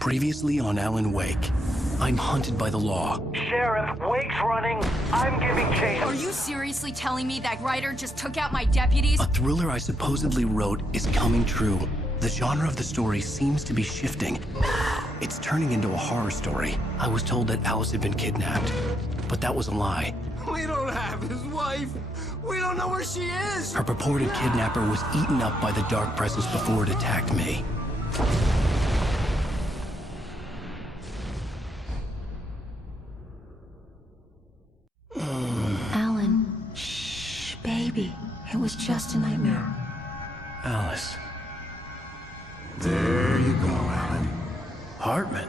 Previously on Alan Wake, I'm hunted by the law. Sheriff, Wake's running. I'm giving chase. Are you seriously telling me that Ryder just took out my deputies? A thriller I supposedly wrote is coming true. The genre of the story seems to be shifting. It's turning into a horror story. I was told that Alice had been kidnapped, but that was a lie. We don't have his wife. We don't know where she is. Her purported kidnapper was eaten up by the dark presence before it attacked me. Alan, shh, baby. It was just a nightmare. Alice. There you go, Alan. Hartman.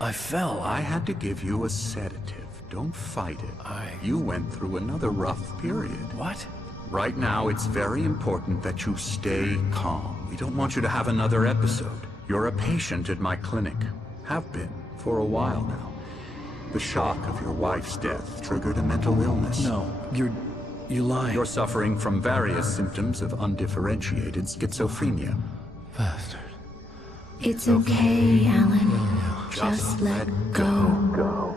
I fell. I had to give you a sedative. Don't fight it. I- You went through another rough period. What? Right now, it's very important that you stay calm. We don't want you to have another episode. You're a patient at my clinic. Have been for a while now. The shock of your wife's death triggered a mental illness. No, you lying. You're suffering from various symptoms of undifferentiated schizophrenia. Bastard. It's okay, Alan. Just let go.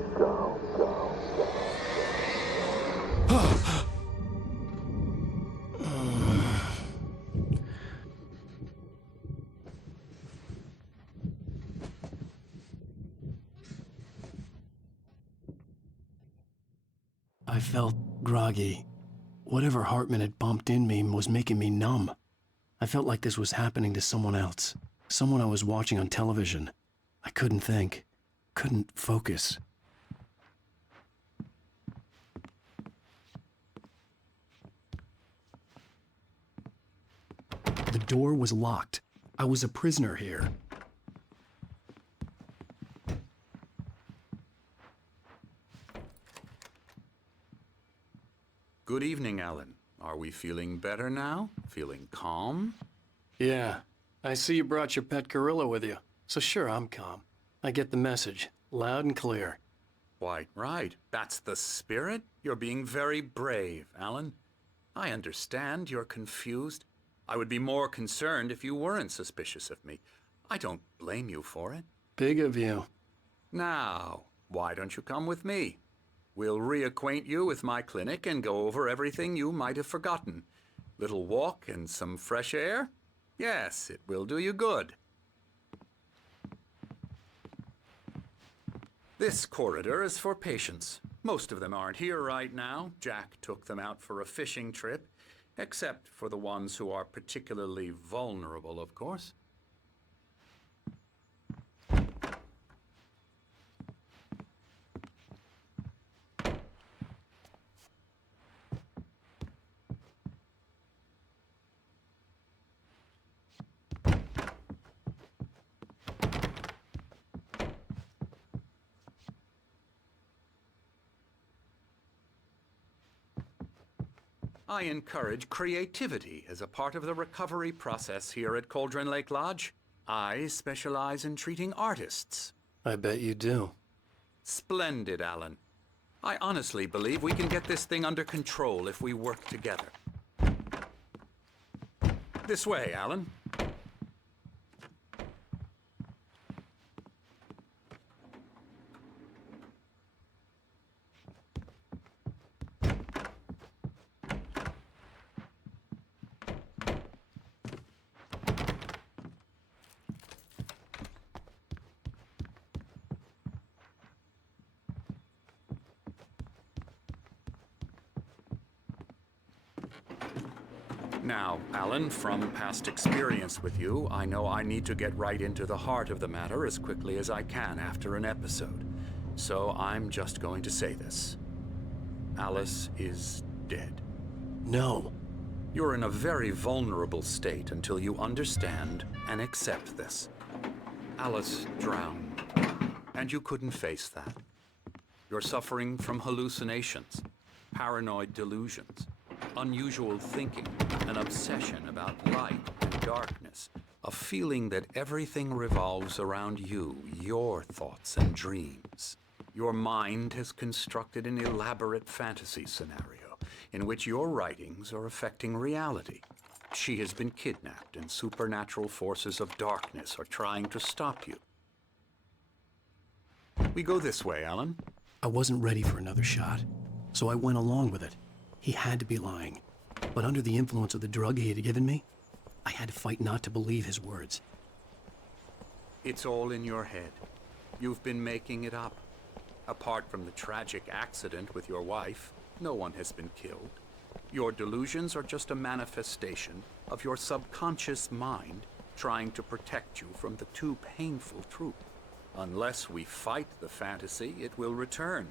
I felt groggy. Whatever Hartman had bumped in me was making me numb. I felt like this was happening to someone else. Someone I was watching on television. I couldn't think. Couldn't focus. The door was locked. I was a prisoner here. Good evening, Alan. Are we feeling better now? Feeling calm? Yeah. I see you brought your pet gorilla with you. So sure, I'm calm. I get the message. Loud and clear. Quite right. That's the spirit. You're being very brave, Alan. I understand you're confused. I would be more concerned if you weren't suspicious of me. I don't blame you for it. Big of you. Now, why don't you come with me? We'll reacquaint you with my clinic and go over everything you might have forgotten. Little walk and some fresh air? Yes, it will do you good. This corridor is for patients. Most of them aren't here right now. Jack took them out for a fishing trip, except for the ones who are particularly vulnerable, of course. I encourage creativity as a part of the recovery process here at Cauldron Lake Lodge. I specialize in treating artists. I bet you do. Splendid, Alan. I honestly believe we can get this thing under control if we work together. This way, Alan. Now, Alan, from past experience with you, I know I need to get right into the heart of the matter as quickly as I can after an episode. So I'm just going to say this. Alice is dead. No. You're in a very vulnerable state until you understand and accept this. Alice drowned, and you couldn't face that. You're suffering from hallucinations, paranoid delusions, unusual thinking, an obsession about light and darkness, a feeling that everything revolves around you, your thoughts and dreams. Your mind has constructed an elaborate fantasy scenario in which your writings are affecting reality. She has been kidnapped and supernatural forces of darkness are trying to stop you. We go this way, Alan. I wasn't ready for another shot, so I went along with it. He had to be lying. But under the influence of the drug he had given me, I had to fight not to believe his words. It's all in your head. You've been making it up. Apart from the tragic accident with your wife, no one has been killed. Your delusions are just a manifestation of your subconscious mind trying to protect you from the too painful truth. Unless we fight the fantasy, it will return.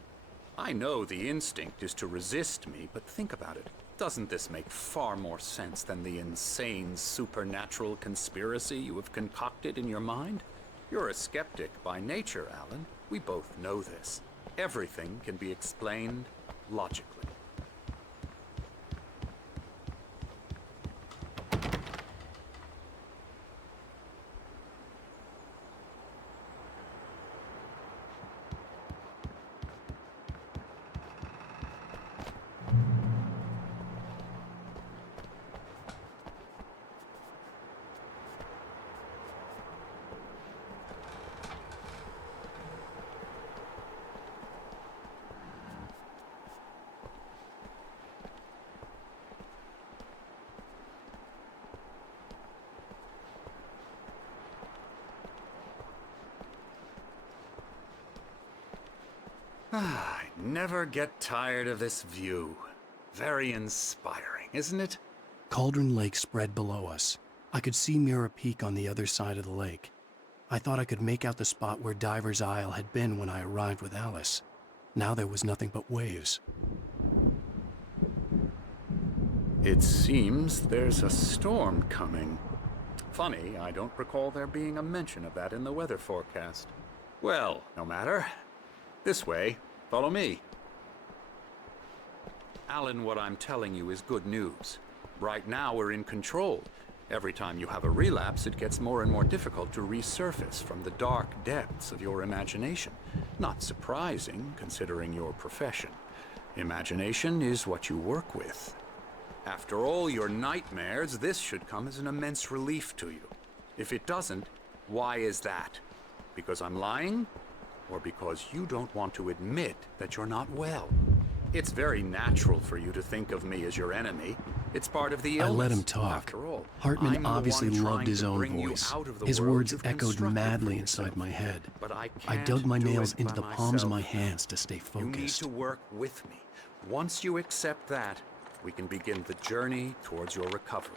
I know the instinct is to resist me, but think about it. Doesn't this make far more sense than the insane supernatural conspiracy you have concocted in your mind? You're a skeptic by nature, Alan. We both know this. Everything can be explained logically. I never get tired of this view. Very inspiring, isn't it? Cauldron Lake spread below us. I could see Mirror Peak on the other side of the lake. I thought I could make out the spot where Diver's Isle had been when I arrived with Alice. Now there was nothing but waves. It seems there's a storm coming. Funny, I don't recall there being a mention of that in the weather forecast. Well, no matter. This way. Follow me. Alan, what I'm telling you is good news. Right now, we're in control. Every time you have a relapse, it gets more and more difficult to resurface from the dark depths of your imagination. Not surprising, considering your profession. Imagination is what you work with. After all your nightmares, this should come as an immense relief to you. If it doesn't, why is that? Because I'm lying? Or because you don't want to admit that you're not well? It's very natural for you to think of me as your enemy. It's part of the illness. I let him talk. After all, Hartman I'm the obviously one loved trying his to own bring you voice. out of the His world words you've echoed constructed madly for inside yourself. my head. But I I can't dug my do nails it into by the palms of my myself. hands to stay You need focused. to work with me. Once you accept that, we can begin the journey towards your recovery.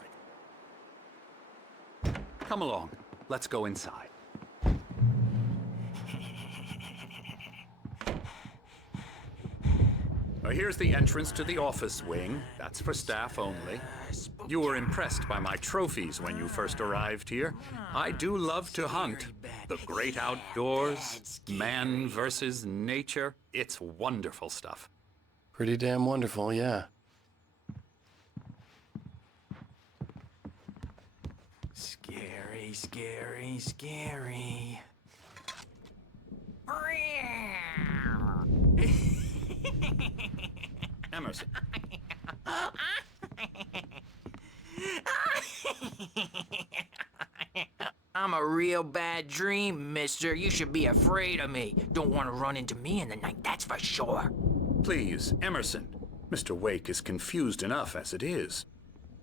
Come along. Let's go inside. Now, here's the entrance to the office wing. That's for staff only. You were impressed by my trophies when you first arrived here. I do love to hunt. The great outdoors, man versus nature. It's wonderful stuff. Pretty damn wonderful, yeah. Scary, scary, scary. Emerson. I'm a real bad dream, mister. You should be afraid of me. Don't want to run into me in the night, that's for sure. Please, Emerson. Mr. Wake is confused enough as it is.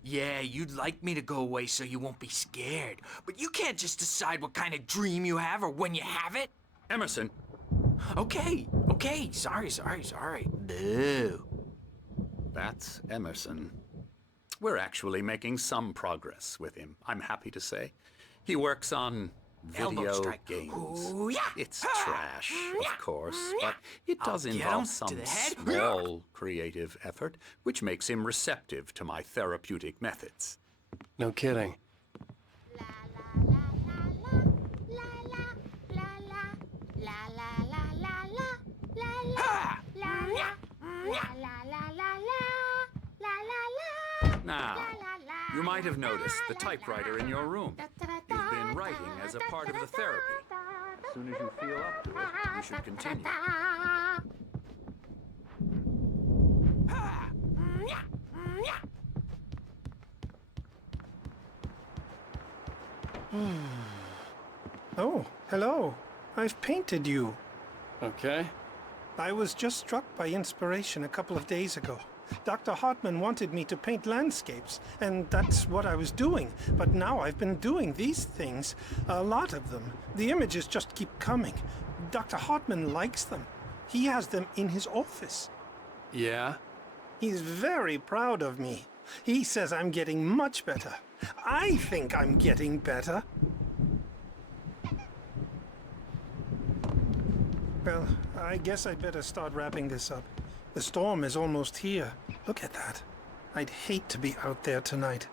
Yeah, you'd like me to go away so you won't be scared. But you can't just decide what kind of dream you have or when you have it. Emerson, Okay, sorry. Boo. that's Emerson. We're actually making some progress with him, I'm happy to say. He works on Elbow video strike. games. Ooh, yeah. It's trash, of course, but it does I'll get involve him some to the head. small creative effort, which makes him receptive to my therapeutic methods. No kidding. Now, you might have noticed the typewriter in your room. You've been writing as a part of the therapy. As soon as you feel up to it, you should continue. Oh, hello. I've painted you. Okay. I was just struck by inspiration a couple of days ago. Dr. Hartman wanted me to paint landscapes, and that's what I was doing. But now I've been doing these things, a lot of them. The images just keep coming. Dr. Hartman likes them. He has them in his office. Yeah? He's very proud of me. He says I'm getting much better. I think I'm getting better. Well, I guess I'd better start wrapping this up. The storm is almost here. Look at that. I'd hate to be out there tonight.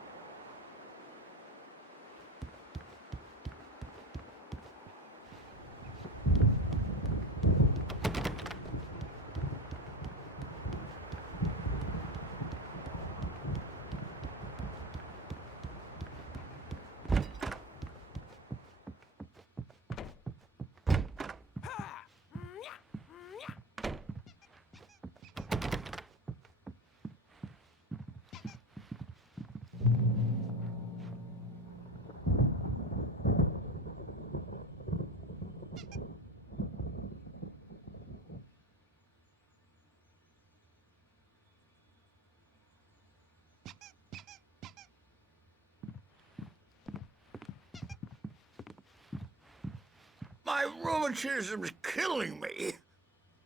My rheumatism's killing me.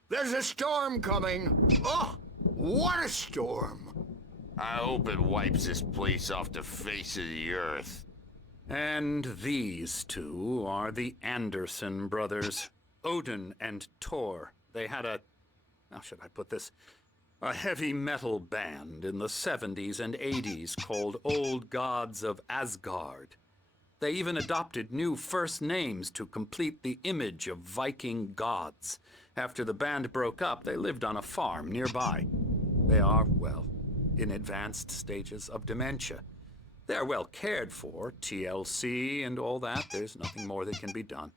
There's a storm coming. Oh, what a storm. I hope it wipes this place off the face of the earth. And these two are the Anderson brothers, Odin and Thor. They had how should I put this? A heavy metal band in the 70s and 80s called Old Gods of Asgard. They even adopted new first names to complete the image of Viking gods. After the band broke up, they lived on a farm nearby. They are, well, in advanced stages of dementia. They're well cared for, TLC and all that. There's nothing more that can be done.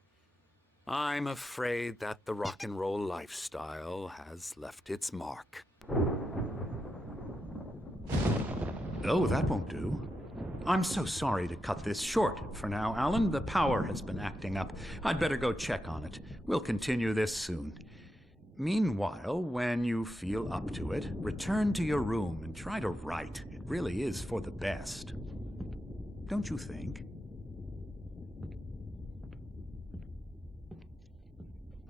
I'm afraid that the rock and roll lifestyle has left its mark. Oh, that won't do. I'm so sorry to cut this short for now, Alan. The power has been acting up. I'd better go check on it. We'll continue this soon. Meanwhile, when you feel up to it, return to your room and try to write. It really is for the best. Don't you think?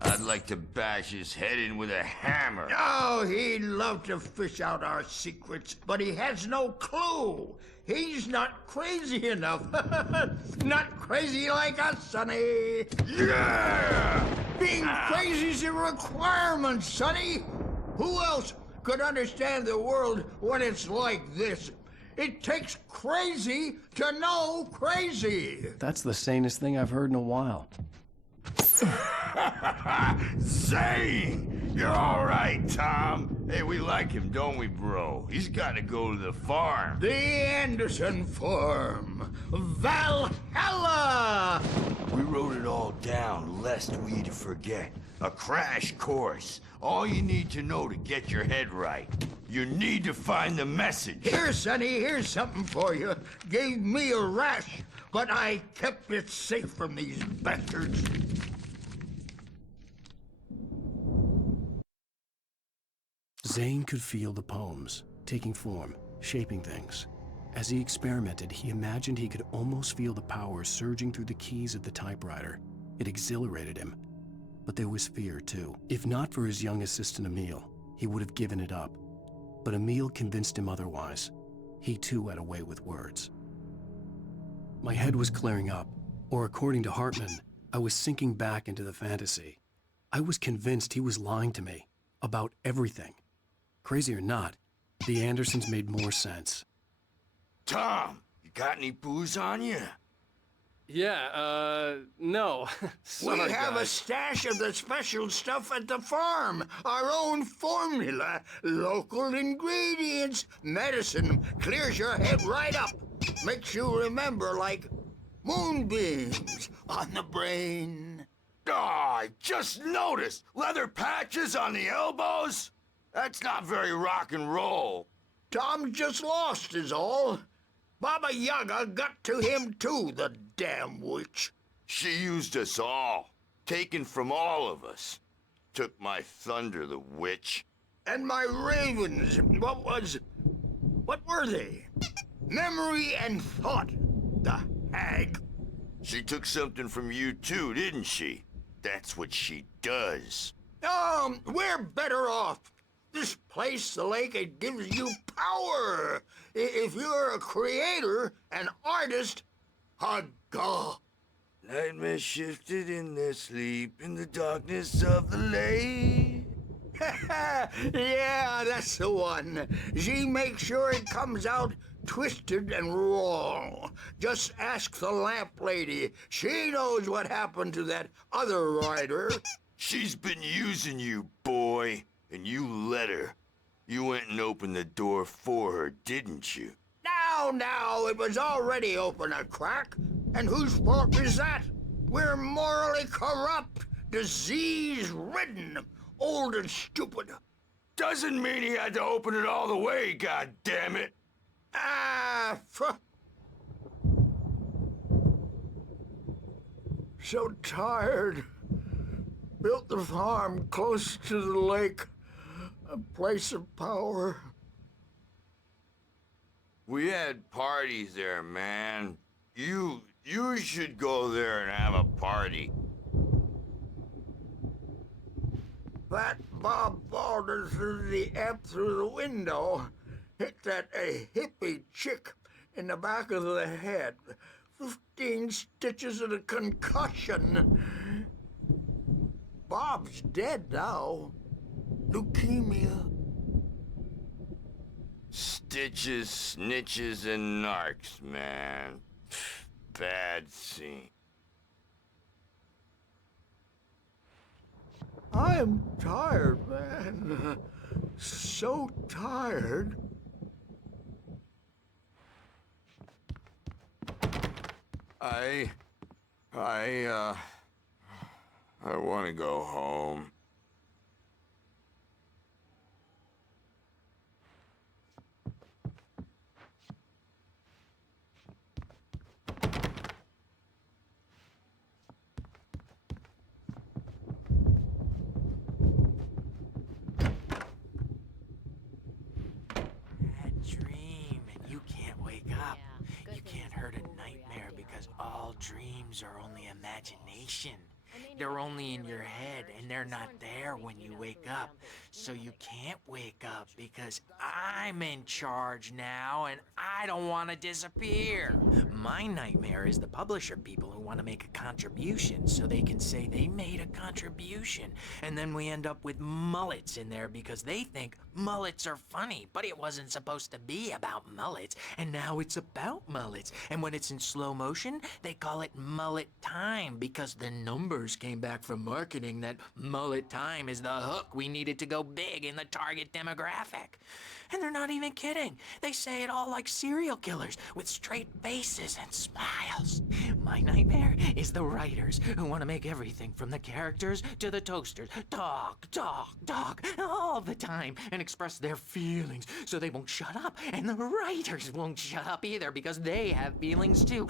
I'd like to bash his head in with a hammer. Oh, he'd love to fish out our secrets, but he has no clue. He's not crazy enough. Not crazy like us, Sonny. Yeah! Being crazy's a requirement, Sonny. Who else could understand the world when it's like this? It takes crazy to know crazy. That's the sanest thing I've heard in a while. Zane! You're all right, Tom. Hey, we like him, don't we, bro? He's got to go to the farm. The Anderson Farm. Valhalla! We wrote it all down, lest we'd forget. A crash course. All you need to know to get your head right. You need to find the message. Here, Sonny, here's something for you. Gave me a rash, but I kept it safe from these bastards. Zane could feel the poems, taking form, shaping things. As he experimented, he imagined he could almost feel the power surging through the keys of the typewriter. It exhilarated him. But there was fear, too. If not for his young assistant Emil, he would have given it up. But Emil convinced him otherwise. He too had a way with words. My head was clearing up, or according to Hartman, I was sinking back into the fantasy. I was convinced he was lying to me about everything. Crazy or not, the Andersons made more sense. Tom, you got any booze on you? Yeah, no. We have a stash of the special stuff at the farm. Our own formula. Local ingredients. Medicine clears your head right up. Makes you remember like moonbeams on the brain. Oh, I just noticed. Leather patches on the elbows? That's not very rock and roll. Tom just lost is all. Baba Yaga got to him too, the damn witch. She used us all, taken from all of us. Took my thunder, the witch. And my ravens, what were they? Memory and thought, the hag. She took something from you too, didn't she? That's what she does. We're better off. This place, the lake, it gives you power. If you're a creator, an artist, a god. Nightmare shifted in their sleep in the darkness of the lake. Yeah, that's the one. She makes sure it comes out twisted and wrong. Just ask the lamp lady. She knows what happened to that other rider. She's been using you, boy, and you let her. You went and opened the door for her, didn't you? Now, it was already open a crack. And whose fault is that? We're morally corrupt, disease-ridden, old and stupid. Doesn't mean he had to open it all the way, goddammit. So tired. Built the farm close to the lake, a place of power. We had parties there, man. You should go there and have a party. That Bob Balder threw the amp through the window, hit that hippie chick in the back of the head. 15 stitches and a concussion. Bob's dead now. Leukemia. Stitches, snitches, and narcs, man. Bad scene. I'm tired, man. So tired. I want to go home. Dream, and you can't wake up. You can't hurt a nightmare because all dreams are only imagination. They're only in your head, and they're not there when you wake up. So you can't wake up because I'm in charge now, and I don't want to disappear. My nightmare is the publisher people who want to make a contribution so they can say they made a contribution. And then we end up with mullets in there because they think mullets are funny, but it wasn't supposed to be about mullets, and now it's about mullets. And when it's in slow motion, they call it mullet time because the numbers came back from marketing that mullet time is the hook we needed to go big in the target demographic. And they're not even kidding. They say it all like serial killers with straight faces and smiles. My nightmare is the writers who want to make everything from the characters to the toasters talk all the time and express their feelings so they won't shut up. And the writers won't shut up either because they have feelings too.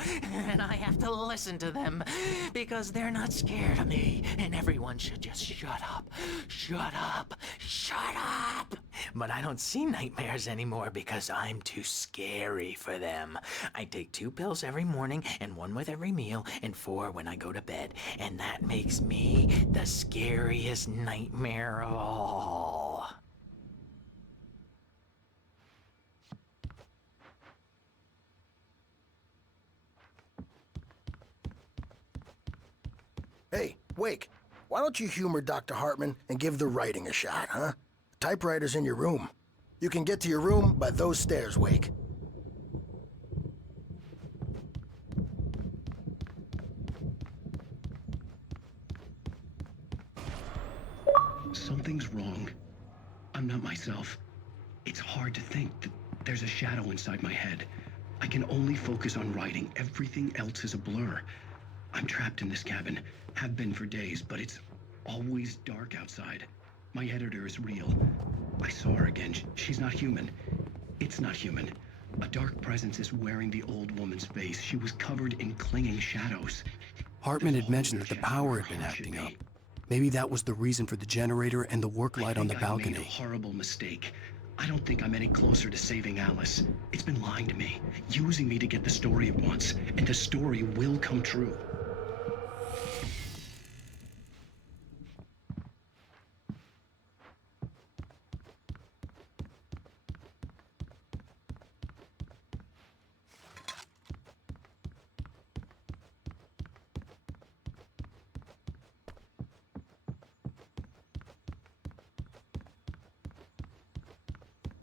And I have to listen to them because they're not scared of me. And everyone should just shut up. Shut up. Shut up. But I don't see nightmares anymore because I'm too scary for them. I take 2 pills every morning and 1 with every meal and 4 when I go to bed. And that makes me the scariest nightmare of all. Hey, Wake, why don't you humor Dr. Hartman and give the writing a shot, huh? The typewriter's in your room. You can get to your room by those stairs, Wake. Something's wrong. I'm not myself. It's hard to think that there's a shadow inside my head. I can only focus on writing. Everything else is a blur. I'm trapped in this cabin. Have been for days, but it's always dark outside. My editor is real. I saw her again. She's not human. It's not human. A dark presence is wearing the old woman's face. She was covered in clinging shadows. Hartman had mentioned that the power had been acting up. Maybe that was the reason for the generator and the work light on the I balcony. made a horrible mistake. I don't think I'm any closer to saving Alice. It's been lying to me, using me to get the story it wants, and the story will come true.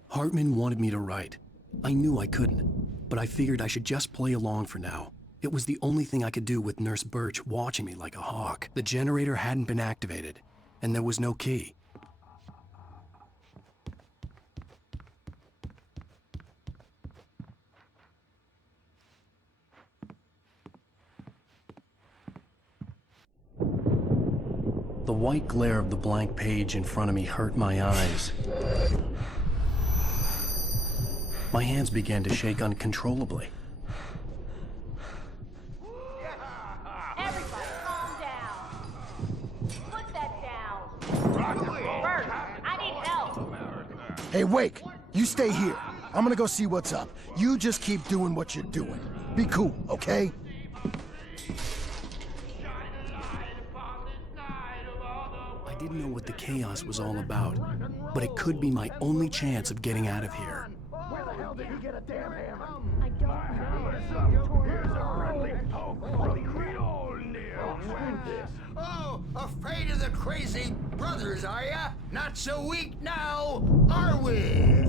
Hartman wanted me to write. I knew I couldn't, but I figured I should just play along for now. It was the only thing I could do with Nurse Birch watching me like a hawk. The generator hadn't been activated, and there was no key. The white glare of the blank page in front of me hurt my eyes. My hands began to shake uncontrollably. Everybody, calm down. Put that down. Bert, I need help. Hey, Wake, you stay here. I'm gonna go see what's up. You just keep doing what you're doing. Be cool, okay? I didn't know what the chaos was all about, but it could be my only chance of getting out of here. Where the hell did he get a damn hammer? I don't know. Here's a friendly poke for the Creole near. Oh, afraid of the crazy brothers, are ya? Not so weak now, are we?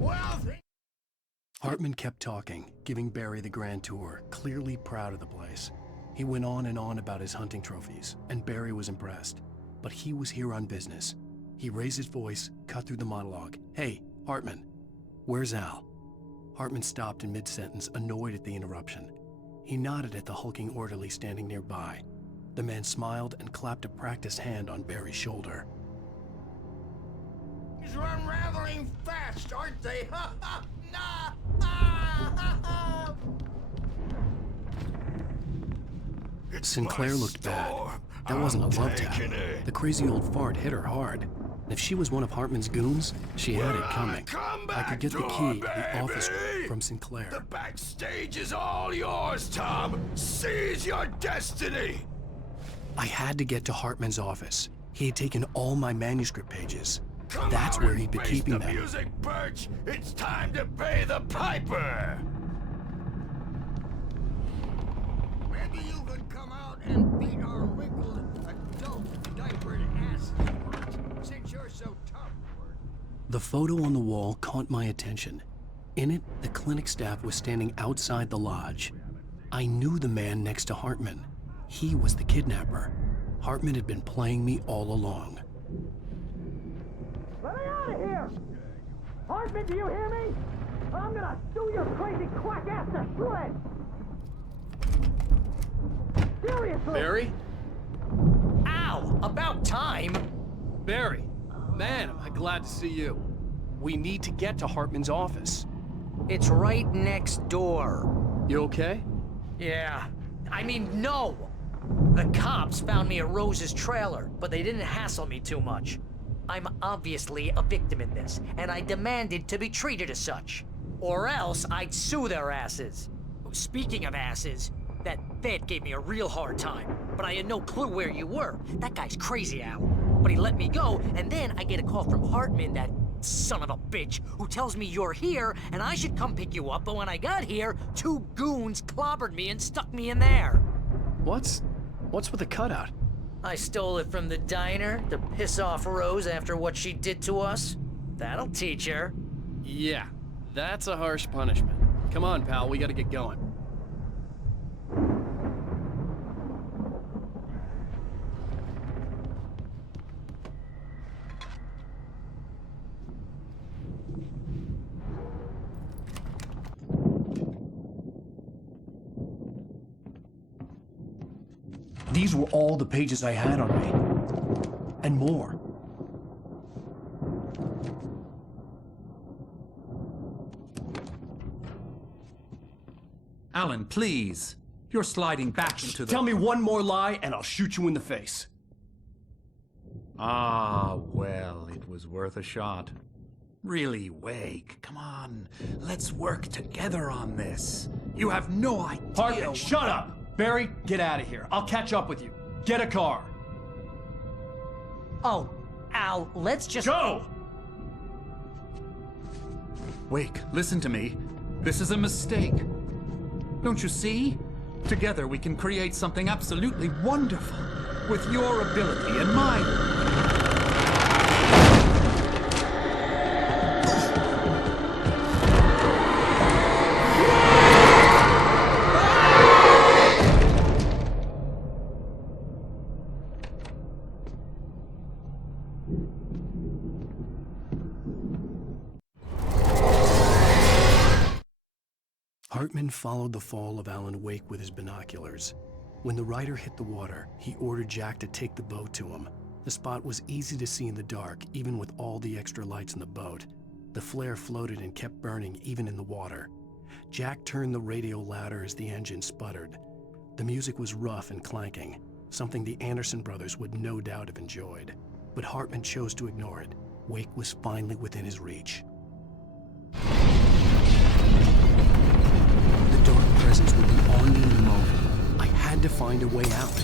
Well, Hartman kept talking, giving Barry the grand tour, clearly proud of the place. He went on and on about his hunting trophies, and Barry was impressed. But he was here on business. He raised his voice, cut through the monologue. Hey, Hartman, where's Al? Hartman stopped in mid-sentence, annoyed at the interruption. He nodded at the hulking orderly standing nearby. The man smiled and clapped a practiced hand on Barry's shoulder. things are unraveling fast, aren't they? Ha ha! Nah! Ah, ha, ha. Sinclair looked bad. That wasn't a love tap. The crazy old fart hit her hard. And if she was one of Hartman's goons, she had it coming. I could get the key to the office room from Sinclair. The backstage is all yours, Tom. Seize your destiny. I had to get to Hartman's office. He had taken all my manuscript pages. That's where he'd been keeping them. Music, Birch. It's time to pay the piper. Maybe you could come out and beat our wrinkled, adult, diapered asses, Bert, since you're so tough, Bert. The photo on the wall caught my attention. In it, the clinic staff was standing outside the lodge. I knew the man next to Hartman. He was the kidnapper. Hartman had been playing me all along. Let me out of here! Hartman, do you hear me? I'm gonna sue your crazy quack ass to shreds! Seriously! Barry? Ow! About time! Barry! Man, am I glad to see you. We need to get to Hartman's office. It's right next door. You okay? Yeah. I mean, no! The cops found me at Rose's trailer, but they didn't hassle me too much. I'm obviously a victim in this, and I demanded to be treated as such. Or else I'd sue their asses. Speaking of asses, that vet gave me a real hard time, but I had no clue where you were. That guy's crazy, Al. But he let me go, and then I get a call from Hartman, that son of a bitch, who tells me you're here and I should come pick you up, but when I got here, 2 goons clobbered me and stuck me in there. What's with the cutout? I stole it from the diner to piss off Rose after what she did to us. That'll teach her. Yeah, that's a harsh punishment. Come on, pal, we gotta get going. These were all the pages I had on me. And more. Alan, please. You're sliding back into the... Tell me one more lie and I'll shoot you in the face. Ah, well, it was worth a shot. Really, Wake, come on. Let's work together on this. You have no idea... Hartman, shut up! Barry, get out of here. I'll catch up with you. Get a car. Oh, Al, let's just... Go! Wake, listen to me. This is a mistake. Don't you see? Together we can create something absolutely wonderful. With your ability and mine. Hartman followed the fall of Alan Wake with his binoculars. When the rider hit the water, he ordered Jack to take the boat to him. The spot was easy to see in the dark, even with all the extra lights in the boat. The flare floated and kept burning even in the water. Jack turned the radio louder as the engine sputtered. The music was rough and clanking, something the Anderson brothers would no doubt have enjoyed. But Hartman chose to ignore it. Wake was finally within his reach. The dark presence would be on me in a moment. I had to find a way out.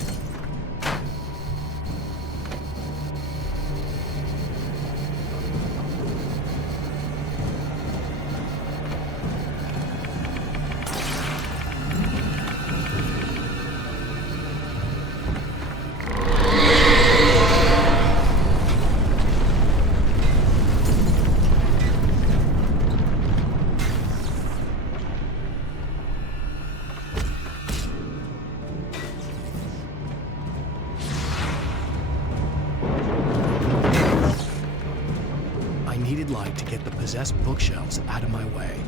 Light to get the possessed bookshelves out of my way.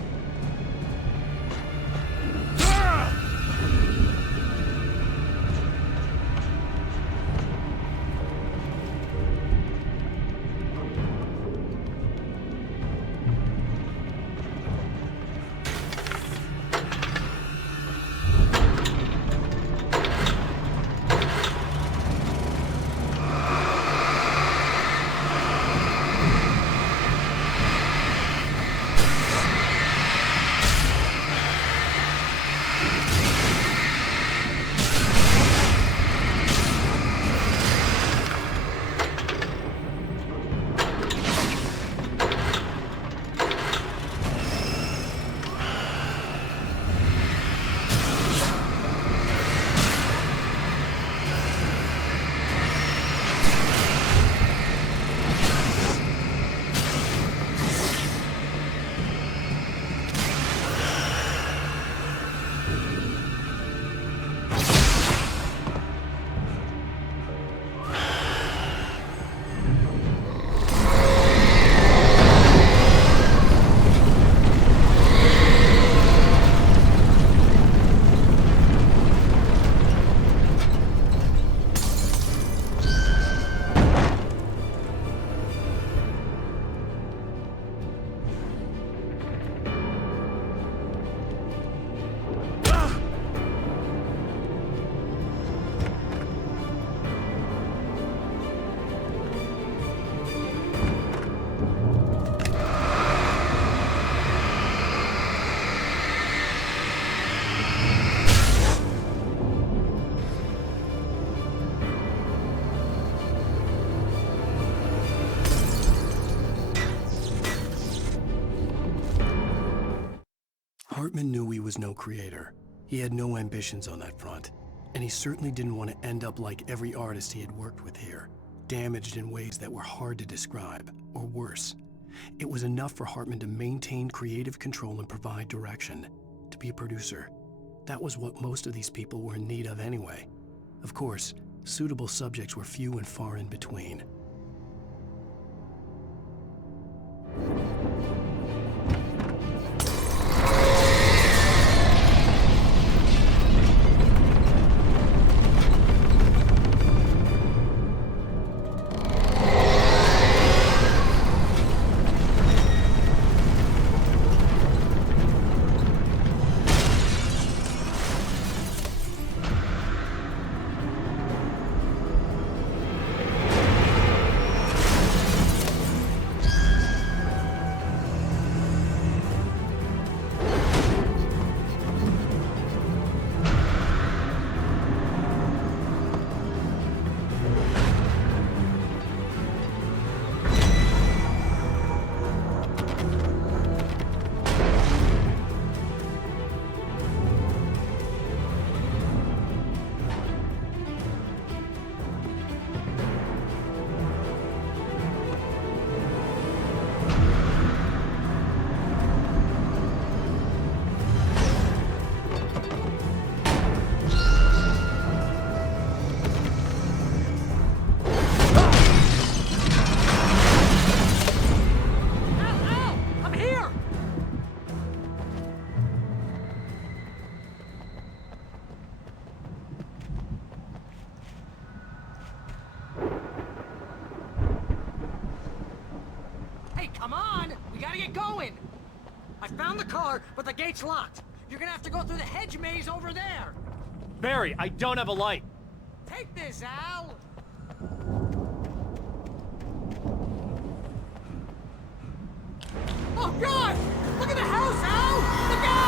Hartman knew he was no creator. He had no ambitions on that front, and he certainly didn't want to end up like every artist he had worked with here, damaged in ways that were hard to describe, or worse. It was enough for Hartman to maintain creative control and provide direction, to be a producer. That was what most of these people were in need of anyway. Of course, suitable subjects were few and far in between. gotta get going! I found the car, but the gate's locked. You're gonna have to go through the hedge maze over there. Barry, I don't have a light. Take this, Al! Oh, God! Look at the house, Al! Look out!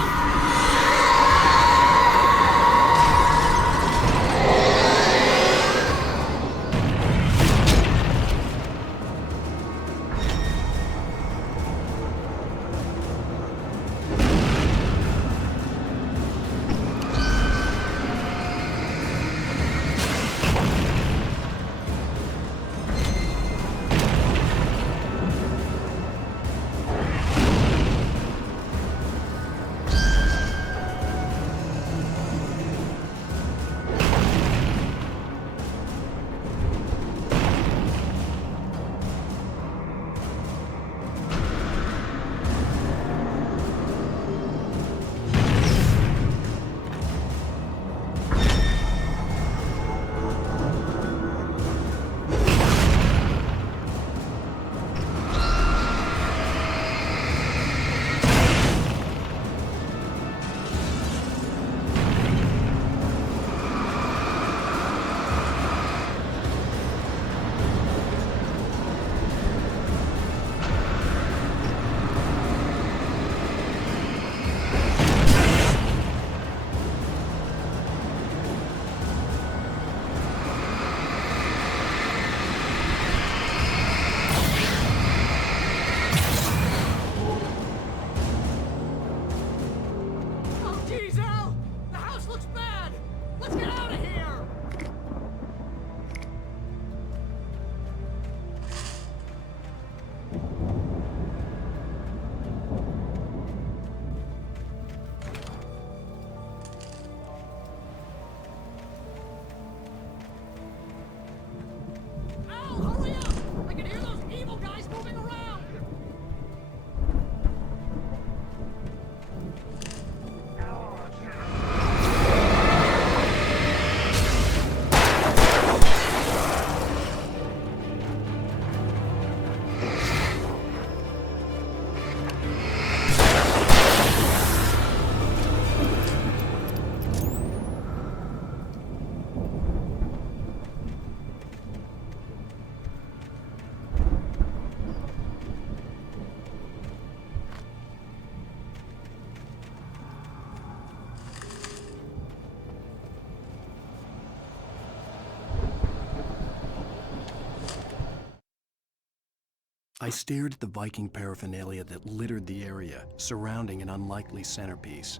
I stared at the Viking paraphernalia that littered the area, surrounding an unlikely centerpiece.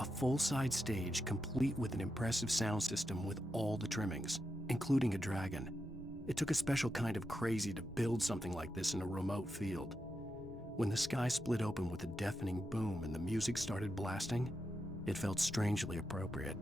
A full-size stage complete with an impressive sound system with all the trimmings, including a dragon. It took a special kind of crazy to build something like this in a remote field. When the sky split open with a deafening boom and the music started blasting, it felt strangely appropriate.